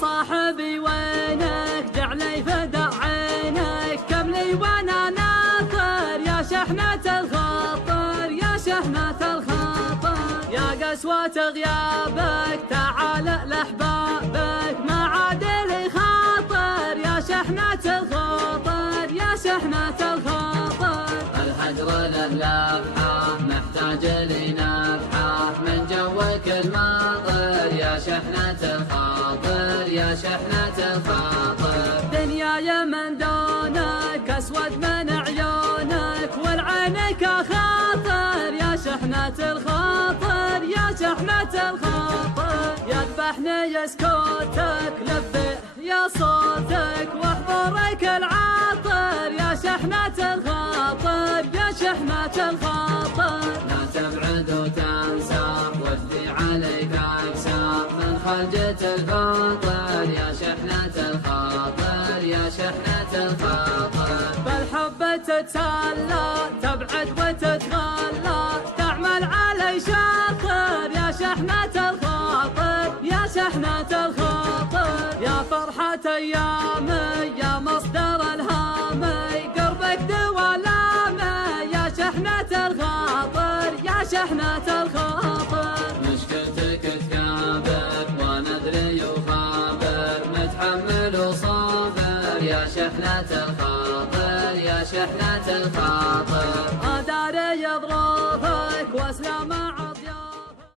صاحبي وينك دعني فدع عينك كملي وانا ناطر يا شحنة الخاطر يا شحنة الخاطر يا قسوة غيابك تعال لأحبابك ما عاد لي خاطر يا شحنة الخاطر يا شحنة الخاطر الحجر له لفحة محتاج لي نفحة من جوك الماطر يا شحنة الخاطر يا شحنة الخاطر دنياي من دونك اسود من عيونك والعينك خاطر يا شحنة الخاطر يا شحنة الخاطر يذبحني يسكتك لبيه يا صوتك واحضرك العاطر يا شحنة الخاطر يا شحنة الخاطر لا تبعد وتنسى ودي عليك أكسى من خرجة الفاطر يا شحنة الخاطر يا شحنة الخاطر بالحب تتسلى تبعد وتتغلى تعمل علي شاطر يا شحنة الخاطر يا شحنة الخاطر يا فرحة أيامي يا مصدر الهامي قربك دوالامي يا شحنة الخاطر يا شحنة الخاطر مشكلتك تكابر وانا ادري وخابر متحمل وصابر يا شحنة الخاطر يا شحنة الخاطر أداري ظروفك واسلام